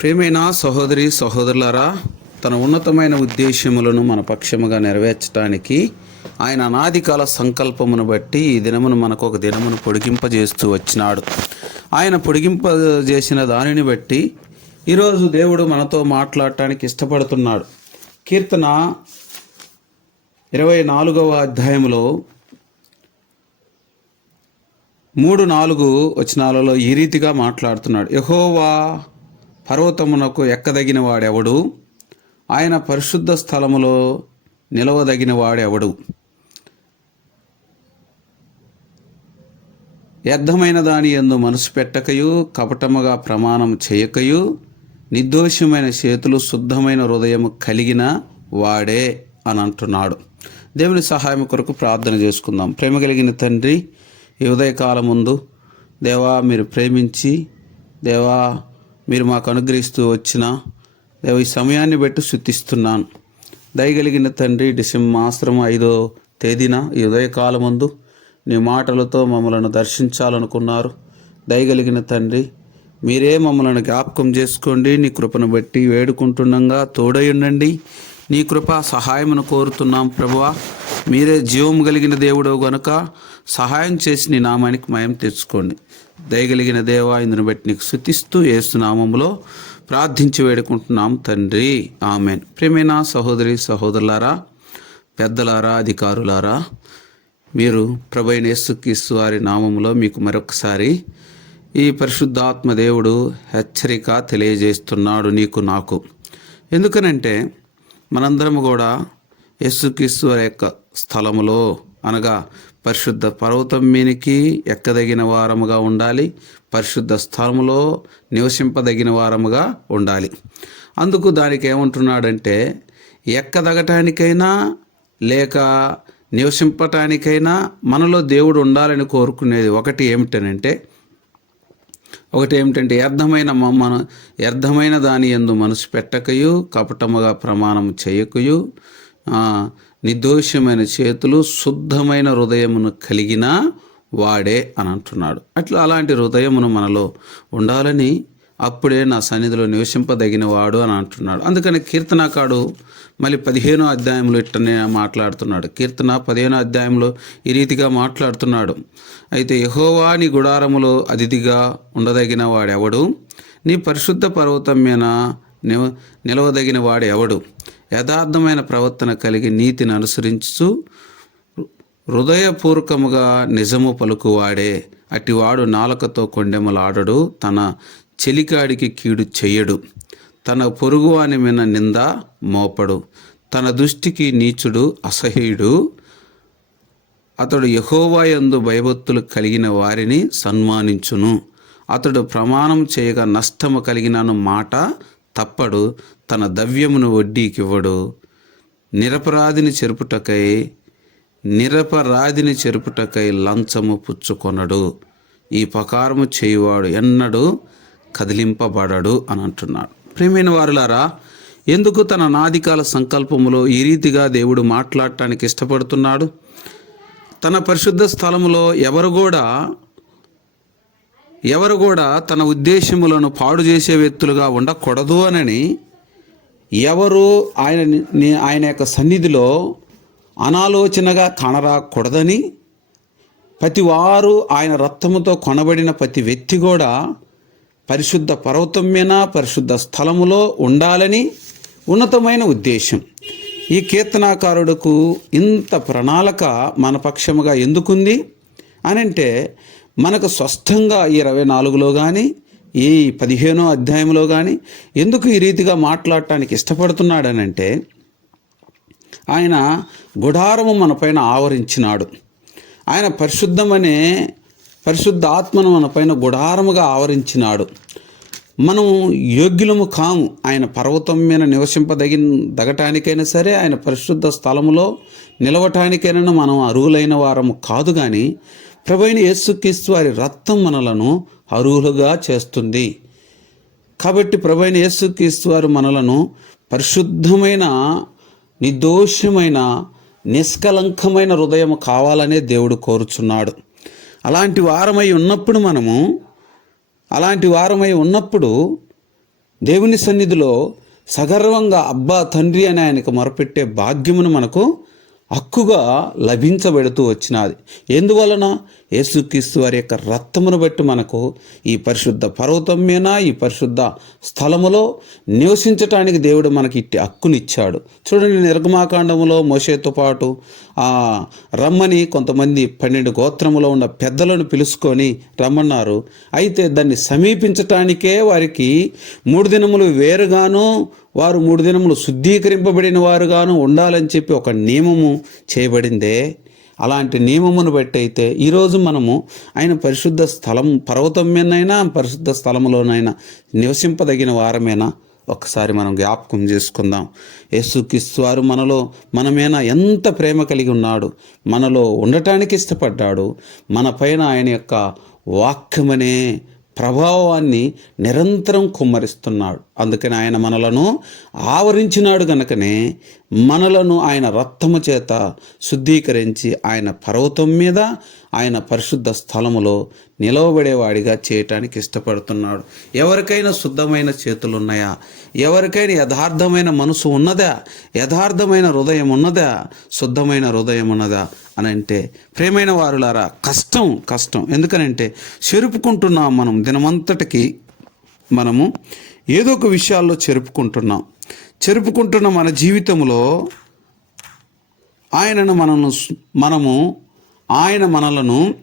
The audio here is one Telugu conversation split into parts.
ప్రేమైన సహోదరి సహోదరులరా తన ఉన్నతమైన ఉద్దేశములను మన పక్షముగా నెరవేర్చడానికి ఆయన అనాదికాల సంకల్పమును బట్టి ఈ దినమును మనకు ఒక దినమును పొడిగింపజేస్తూ వచ్చినాడు. ఆయన పొడిగింపజేసిన దానిని బట్టి ఈరోజు దేవుడు మనతో మాట్లాడటానికి ఇష్టపడుతున్నాడు. కీర్తన ఇరవై నాలుగవ అధ్యాయంలో మూడు నాలుగు వచనాలలో ఈ రీతిగా మాట్లాడుతున్నాడు. యహోవా పర్వతమునకు ఎక్కదగిన వాడెవడు? ఆయన పరిశుద్ధ స్థలములో నిలవదగిన వాడెవడు? వ్యర్థమైన దాని ఎందు మనసు పెట్టకయు కపటముగా ప్రమాణం చేయకయు నిర్దోషమైన చేతులు శుద్ధమైన హృదయము కలిగిన వాడే అని అంటున్నాడు. దేవుని సహాయం కొరకు ప్రార్థన చేసుకుందాం. ప్రేమ కలిగిన తండ్రి ఈ ఉదయకాలం ముందు దేవా మీరు ప్రేమించి దేవా మీరు మాకు అనుగ్రహిస్తూ వచ్చిన దేవ ఈ సమయాన్ని బట్టి శుద్ధిస్తున్నాను దయగలిగిన తండ్రి డిసెంబర్ మాసం ఐదో తేదీన ఈ ఉదయకాలం ముందు నీ మాటలతో మమ్మలను దర్శించాలనుకున్నారు. దయగలిగిన తండ్రి మీరే మమ్మల్ని జ్ఞాపకం చేసుకోండి. నీ కృపను బట్టి వేడుకుంటుండగా తోడై ఉండండి. నీ కృప సహాయమును కోరుతున్నాం ప్రభువా. మీరే జీవం కలిగిన దేవుడు గనుక సహాయం చేసి నీ నామానికి మయం తెచ్చుకోండి. దయగలిగిన దేవా ఇందును బట్టి నీకు శుతిస్తూ ఏసునామంలో ప్రార్థించి వేడుకుంటున్నాం తండ్రి. ఆమెన్. ప్రేమైన సహోదరి సహోదరులారా పెద్దలారా అధికారులారా మీరు ప్రభైన యేసుక్రీస్తు వారి నామములో మీకు మరొకసారి ఈ పరిశుద్ధాత్మ దేవుడు హెచ్చరిక తెలియజేస్తున్నాడు నీకు నాకు. ఎందుకనంటే మనందరం కూడా యేసుక్రీస్తు వారి యొక్క స్థలములో అనగా పరిశుద్ధ పర్వతం మీనికి ఎక్కదగిన వారముగా ఉండాలి. పరిశుద్ధ స్థలములో నివసింపదగిన వారముగా ఉండాలి. అందుకు దానికి ఏమంటున్నాడంటే ఎక్కదగటానికైనా లేక నివసింపటానికైనా మనలో దేవుడు ఉండాలని కోరుకునేది ఒకటి ఏమిటనంటే ఒకటి ఏమిటంటే వ్యర్థమైన మన వ్యర్థమైన దాని ఎందు మనసు పెట్టకయు కపటముగా ప్రమాణం చేయకయు నిర్దోషమైన చేతులు శుద్ధమైన హృదయమును కలిగిన వాడే అని అంటున్నాడు. అట్లా అలాంటి హృదయమును మనలో ఉండాలని అప్పుడే నా సన్నిధిలో నివసింపదగిన వాడు అని అంటున్నాడు. అందుకని కీర్తనాకాడు మళ్ళీ పదిహేనో అధ్యాయంలో ఇట్టనే మాట్లాడుతున్నాడు. కీర్తన పదిహేనో అధ్యాయంలో ఈ రీతిగా మాట్లాడుతున్నాడు. అయితే యహోవాని గుడారములో అతిథిగా ఉండదగిన వాడెవడు? నీ పరిశుద్ధ పర్వతం మీద నిలవదగిన వాడెవడు? ఎవడు యథార్థమైన ప్రవర్తన కలిగి నీతిని అనుసరించు. హృదయపూర్వకముగా నిజము పలుకువాడే. అటివాడు నాలుకతో కొండెములాడడు. తన చెలికాడికి కీడు చెయ్యడు. తన పొరుగువాని మీద నింద మోపడు. తన దృష్టికి నీచుడు అసహ్యుడు. అతడు యహోవాయందు భయభక్తులు కలిగిన వారిని సన్మానించును. అతడు ప్రమాణం చేయగా నష్టము కలిగినను మాట తప్పడు. తన దవ్యమును వడ్డీకివ్వడు. నిరపరాధిని చెరుపుటకై నిరపరాధిని చెరుపుటకై లంచము పుచ్చుకొనడు. ఈ పకారము చేయువాడు ఎన్నడూ కదిలింపబడడు అని అంటున్నాడు. ప్రేమైన వారులారా ఎందుకు తన నాదికాల సంకల్పములో ఈ రీతిగా దేవుడు మాట్లాడటానికి ఇష్టపడుతున్నాడు? తన పరిశుద్ధ స్థలములో ఎవరు కూడా ఎవరు కూడా తన ఉద్దేశములను పాడు చేసే వ్యక్తులుగా ఉండకూడదు అనని ఎవరు ఆయన ఆయన యొక్క సన్నిధిలో అనాలోచనగా కానరాకూడదని ప్రతి వారు ఆయన రక్తముతో కొనబడిన ప్రతి వ్యక్తి కూడా పరిశుద్ధ పర్వతం మీద పరిశుద్ధ స్థలములో ఉండాలని ఉన్నతమైన ఉద్దేశం. ఈ కీర్తనాకారుడుకు ఇంత ప్రణాళిక మన పక్షముగా ఎందుకుంది? అని అంటే మనకు స్పష్టంగా ఇరవై నాలుగులో కానీ ఈ పదిహేనో అధ్యాయంలో కానీ ఎందుకు ఈ రీతిగా మాట్లాడటానికి ఇష్టపడుతున్నాడనంటే ఆయన గుడారము మన పైన ఆవరించినాడు. ఆయన పరిశుద్ధమనే పరిశుద్ధ ఆత్మను మనపైన గుడారముగా ఆవరించినాడు. మనం యోగ్యులము కాము. ఆయన పర్వతం మీద నివసింపదగిన దగటానికైనా సరే ఆయన పరిశుద్ధ స్థలములో నిలవటానికైనా మనం అరువులైన వారము కాదు కానీ ప్రభైన యేసుక్రీస్తు వారి రక్తం మనలను అర్హులుగా చేస్తుంది. కాబట్టి ప్రభైన యేసుక్రీస్తు వారు మనలను పరిశుద్ధమైన నిర్దోషమైన నిష్కలంకమైన హృదయం కావాలనే దేవుడు కోరుచున్నాడు. అలాంటి వారమై ఉన్నప్పుడు మనము అలాంటి వారమై ఉన్నప్పుడు దేవుని సన్నిధిలో సగర్వంగా అబ్బా తండ్రి అని ఆయనకు మొరపెట్టే భాగ్యమును మనకు హక్కుగా లభించబెడుతూ వచ్చినది. ఎందువలన? యేసుక్రీస్తు వారి యొక్క రక్తమును బట్టి మనకు ఈ పరిశుద్ధ పర్వతం మీద ఈ పరిశుద్ధ స్థలములో నివసించటానికి దేవుడు మనకి ఇట్టి హక్కునిచ్చాడు. చూడండి నిర్గమాకాండములో మోసేతో పాటు రమ్మని కొంతమంది పన్నెండు గోత్రములో ఉన్న పెద్దలను పిలుచుకొని రమ్మన్నారు. అయితే దాన్ని సమీపించటానికే వారికి మూడు దినములు వేరుగాను వారు మూడు దినములు శుద్ధీకరింపబడిన వారుగాను ఉండాలని చెప్పి ఒక నియమము చేయబడిందే. అలాంటి నియమమును బట్టి అయితే ఈరోజు మనము ఆయన పరిశుద్ధ స్థలం పర్వతం మీదనైనా పరిశుద్ధ స్థలములోనైనా నివసింపదగిన వారమేనా? ఒక్కసారి మనం జ్ఞాపకం చేసుకుందాం. యేసుక్రీస్తు వారు మనలో మనమేనా ఎంత ప్రేమ కలిగి ఉన్నాడు మనలో ఉండటానికి ఇష్టపడ్డాడు మన పైన ఆయన యొక్క వాక్యమనే ప్రభావాన్ని నిరంతరం కుమ్మరిస్తున్నాడు. అందుకని ఆయన మనలను ఆవరించినాడు గనుకనే మనలను ఆయన రక్తము చేత శుద్ధీకరించి ఆయన పర్వతం మీద ఆయన పరిశుద్ధ స్థలములో నిలవబడేవాడిగా చేయటానికి ఇష్టపడుతున్నాడు. ఎవరికైనా శుద్ధమైన చేతులు ఉన్నాయా ఎవరికైనా యథార్థమైన మనసు ఉన్నదా? యథార్థమైన హృదయం ఉన్నదా? శుద్ధమైన హృదయం ఉన్నదా? అని అంటే ప్రేమైన వారులారా కష్టం కష్టం. ఎందుకనంటే చెరుపుకుంటున్నాం మనం దినమంతటికి మనము ఏదో ఒక విషయాల్లో చెరుపుకుంటున్నాం. చెరుపుకుంటున్న మన జీవితంలో ఆయనను మనను మనము ఆయన మనలను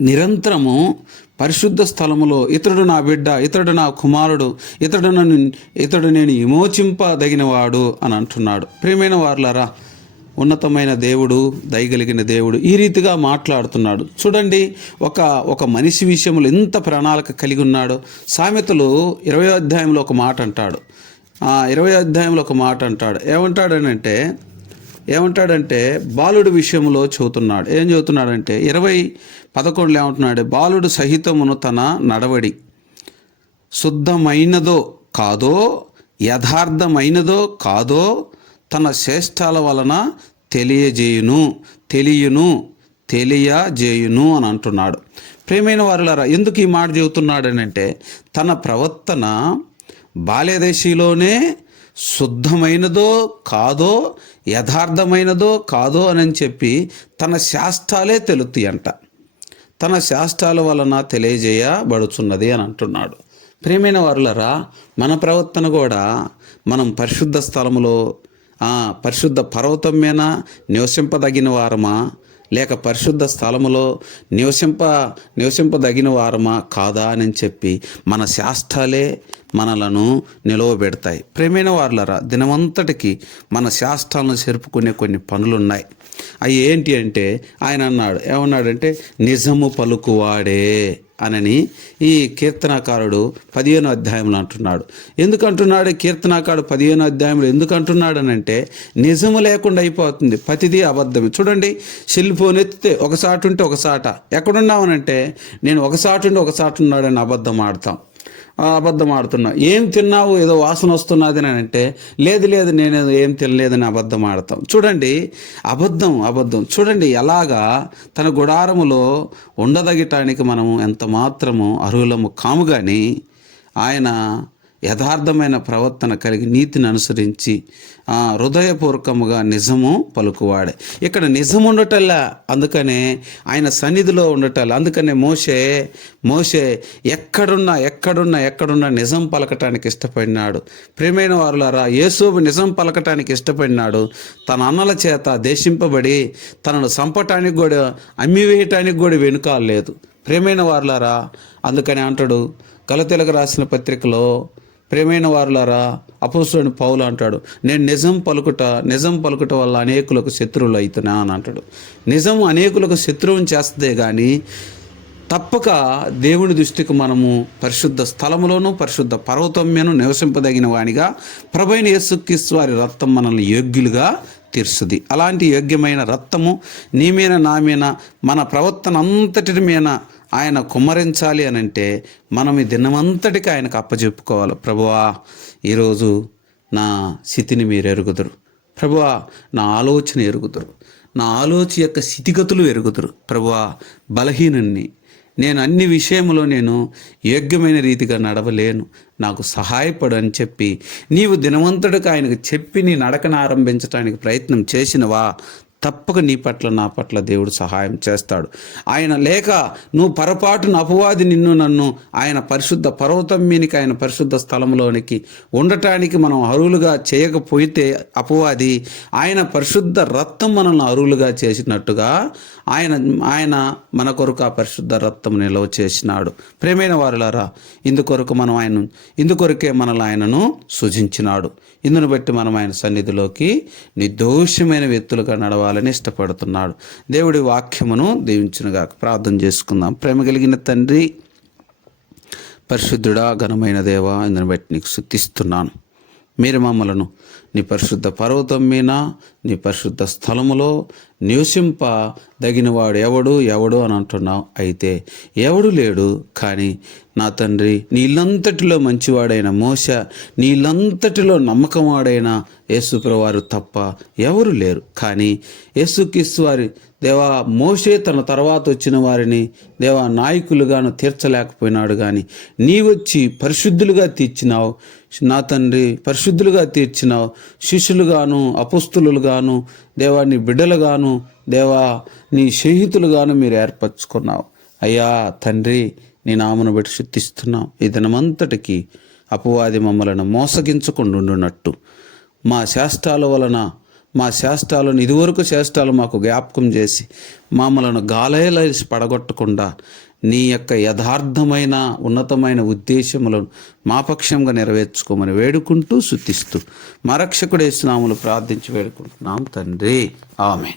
నిరంతరము పరిశుద్ధ స్థలములో ఇతడు నా బిడ్డ ఇతడు నా కుమారుడు ఇతడు నన్ను ఇతడు నేను విమోచింపదగినవాడు అని అంటున్నాడు. ప్రియమైన వారులారా ఉన్నతమైన దేవుడు దయగలిగిన దేవుడు ఈ రీతిగా మాట్లాడుతున్నాడు. చూడండి ఒక ఒక మనిషి విషయంలో ఎంత ప్రణాళిక కలిగి ఉన్నాడో. సామెతలు ఇరవై అధ్యాయంలో ఒక మాట అంటాడు. ఇరవై అధ్యాయంలో ఒక మాట అంటాడు. ఏమంటాడనంటే ఏమంటాడంటే బాలుడు విషయంలో చెబుతున్నాడు. ఏం చెబుతున్నాడంటే ఇరవై పదకొండులో ఏమంటున్నాడు బాలుడు సహితమును తన నడవడి శుద్ధమైనదో కాదో యథార్థమైనదో కాదో తన శ్రేష్టాల వలన తెలియజేయును తెలియను తెలియజేయును అని అంటున్నాడు. ప్రేమైన వారులారా ఎందుకు ఈ మాట చెబుతున్నాడనంటే తన ప్రవర్తన బాల్యదశిలోనే శుద్ధమైనదో కాదో యథార్థమైనదో కాదో అని చెప్పి తన శాస్త్రాలే తెలుతాయి అంట. తన శాస్త్రాల వలన తెలియజేయబడుచున్నది అని అంటున్నాడు. ప్రేమైన వారులరా మన ప్రవర్తన కూడా మనం పరిశుద్ధ స్థలములో పరిశుద్ధ పర్వతం మీద నివసింపదగిన వారమా లేక పరిశుద్ధ స్థలములో నివసింప నివసింపదగిన వారమా కాదా అని చెప్పి మన శాస్త్రాలే మనలను నిలవబెడతాయి. ప్రేమైన వార్లరా దినమంతటికి మన శాస్త్రాలను చెరుపుకునే కొన్ని పనులున్నాయి. అవి ఏంటి అంటే ఆయన అన్నాడు ఏమన్నాడంటే నిజము పలుకువాడే. అనని ఈ కీర్తనాకారుడు పదిహేను అధ్యాయంలో అంటున్నాడు. ఎందుకు అంటున్నాడు కీర్తనాకారుడు పదిహేను అధ్యాయంలో ఎందుకు అంటున్నాడు అని అంటే నిజము లేకుండా అయిపోతుంది. ప్రతిదీ అబద్ధమే. చూడండి సెల్ ఫోన్ ఎత్తితే ఒక సాటు ఉంటే ఒక సాట. ఎక్కడున్నామనంటే నేను ఒక సాటు ఉండి ఒక సాటు ఉన్నాడని అబద్ధం ఆడతాం. అబద్ధం ఆడుతున్నా ఏం తిన్నావు? ఏదో వాసన వస్తున్నది అని అంటే లేదు లేదు నేను ఏం తినలేదని అబద్ధం ఆడతాం చూడండి అబద్ధం అబద్ధం. చూడండి ఎలాగా తన గుడారములో ఉండదగటానికి మనము ఎంత మాత్రము అర్హులము కాము కానీ ఆయన యథార్థమైన ప్రవర్తన కలిగి నీతిని అనుసరించి హృదయపూర్వకముగా నిజము పలుకువాడే. ఇక్కడ నిజం ఉండటల్లా అందుకనే ఆయన సన్నిధిలో ఉండటల్లా అందుకనే మోషే మోషే ఎక్కడున్నా ఎక్కడున్నా ఎక్కడున్నా నిజం పలకటానికి ఇష్టపడినాడు. ప్రేమైన వారులారా యేసోబు నిజం పలకటానికి ఇష్టపడినాడు. తన అన్నల చేత దేశింపబడి తనను సంపటానికి కూడా అమ్మివేయటానికి కూడా వెనుకాలేదు ప్రేమైన వారులారా అందుకని అంటాడు గలతెలకు రాసిన పత్రికలో ప్రేమైన వారులారా అపోస్తుని పౌలు అంటాడు నేను నిజం పలుకుట నిజం పలుకుట వల్ల అనేకులకు శత్రువులు అవుతున్నా అని అంటాడు. నిజం అనేకులకు శత్రువుని చేస్తే కానీ తప్పక దేవుని దృష్టికి మనము పరిశుద్ధ స్థలములోను పరిశుద్ధ పర్వతమ్యను నివసింపదగిన వానిగా ప్రభైన యేసుక్రీస్తు వారి రక్తం మనల్ని యోగ్యులుగా తీర్చుది. అలాంటి యోగ్యమైన రక్తము నీ మీద నా మీద మన ప్రవర్తన అంతటి మీద ఆయన కుమ్మరించాలి అని అంటే మనం ఈ దినమంతటికి ఆయనకు అప్పచెప్పుకోవాలి ప్రభువా ఈరోజు నా స్థితిని మీరు ఎరుగుదురు. ప్రభువా నా ఆలోచన ఎరుగుదురు. నా ఆలోచన యొక్క స్థితిగతులు ఎరుగుదురు. ప్రభువా బలహీనుణ్ణి. నేను అన్ని విషయంలో నేను యోగ్యమైన రీతిగా నడవలేను. నాకు సహాయపడు అని చెప్పి నీవు దినవంతుడికి ఆయనకు చెప్పి నీ నడకను ఆరంభించడానికి ప్రయత్నం చేసినవా? తప్పక నీ పట్ల నా పట్ల దేవుడు సహాయం చేస్తాడు. ఆయన లేక నువ్వు పొరపాటున అపవాది నిన్ను నన్ను ఆయన పరిశుద్ధ పర్వతం మీనికి ఆయన పరిశుద్ధ స్థలంలోనికి ఉండటానికి మనం అరువులుగా చేయకపోతే అపవాది ఆయన పరిశుద్ధ రక్తం మనల్ని అరువులుగా చేసినట్టుగా ఆయన ఆయన మన కొరకు ఆ పరిశుద్ధ రక్తం నిల్వ చేసినాడు. ప్రేమైన వారులారా ఇందుకొరకు మనం ఆయన ఇందుకొరకే మనల్ని ఆయనను సృజించినాడు. ఇందును బట్టి మనం ఆయన సన్నిధిలోకి నిర్దోషమైన వ్యక్తులుగా నడవాలి. నడవాలని ఇష్టపడుతున్నాడు. దేవుడి వాక్యమును దీవించునుగాక. ప్రార్థన చేసుకుందాం. ప్రేమ కలిగిన తండ్రి పరిశుద్ధుడా ఘనమైన దేవా ఇందుని బట్టి నీకు శుద్ధిస్తున్నాను మీరు మమ్మలను నీ పరిశుద్ధ పర్వతం మీద నీ పరిశుద్ధ స్థలములో నివసింప దగినవాడు ఎవడు? ఎవడు అని అంటున్నావు. అయితే ఎవడు లేడు? కానీ నా తండ్రి నీళ్ళంతటిలో మంచివాడైన మోస నీళ్ళంతటిలో నమ్మకం వాడైన యేసుప్రవారు తప్ప ఎవరు లేరు. కానీ యేసుక్రీస్తు వారి దేవా మోసే తన తర్వాత వచ్చిన వారిని దేవా నాయకులుగాను తీర్చలేకపోయినాడు కానీ నీ వచ్చి పరిశుద్ధులుగా తీర్చినావు. నా తండ్రి పరిశుద్ధులుగా తీర్చినావు. శిష్యులుగాను అపుస్తులుగాను దేవా నీ బిడ్డలుగాను దేవా నీ స్నేహితులుగాను మీరు ఏర్పరచుకున్నావు. అయ్యా తండ్రి నీ నామను బట్టి శుద్ధిస్తున్నాం ఈ దినమంతటికి అపవాది మమ్మలను మోసగించకుండా ఉండునట్టు. మా శాస్త్రాల వలన మా శాస్త్రాలను ఇదివరకు శాస్త్రాలు మాకు జ్ఞాపకం చేసి మమ్మలను గాలయలేసి పడగొట్టకుండా నీ యొక్క యథార్థమైన ఉన్నతమైన ఉద్దేశములను మా పక్షంగా నెరవేర్చుకోమని వేడుకుంటూ శుద్ధిస్తూ మా రక్షకుడేస్తున్నాములు ప్రార్థించి వేడుకుంటున్నాం తండ్రి. ఆమె